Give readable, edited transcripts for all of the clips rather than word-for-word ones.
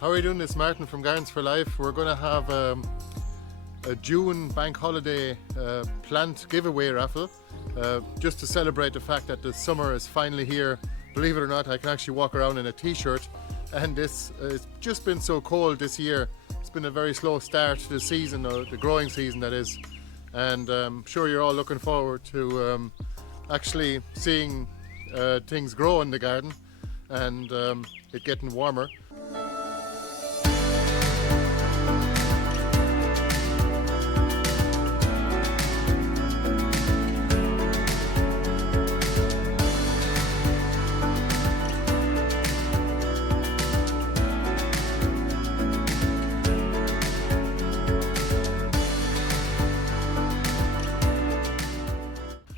How are you doing? This Martin from Gardens for Life. We're going to have a June bank holiday plant giveaway raffle just to celebrate the fact that the summer is finally here. Believe it or not, I can actually walk around in a t-shirt, and this it's just been so cold this year. It's been a very slow start to the season, or the growing season that is, and I'm sure you're all looking forward to actually seeing things grow in the garden and it getting warmer.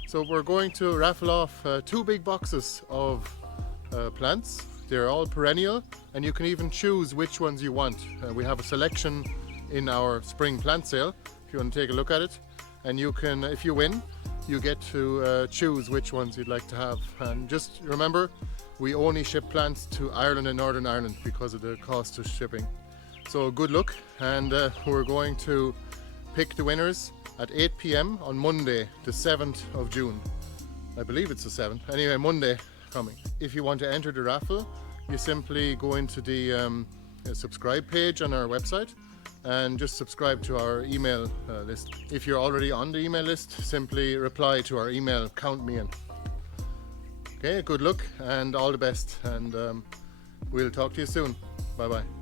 So we're going to raffle off 2 big boxes of plants. They're all perennial, and you can even choose which ones you want. We have a selection in our spring plant sale if you want to take a look at it, and you can, if you win, you get to choose which ones you'd like to have. And just remember, we only ship plants to Ireland and Northern Ireland because of the cost of shipping. So good luck, and we're going to pick the winners at 8 p.m. on Monday, the 7th of June. I believe it's the 7th. Anyway, Monday coming. If you want to enter the raffle, you simply go into the subscribe page on our website and just subscribe to our email list. If you're already on the email list, simply reply to our email, count me in. Okay, good luck and all the best, and we'll talk to you soon. Bye bye.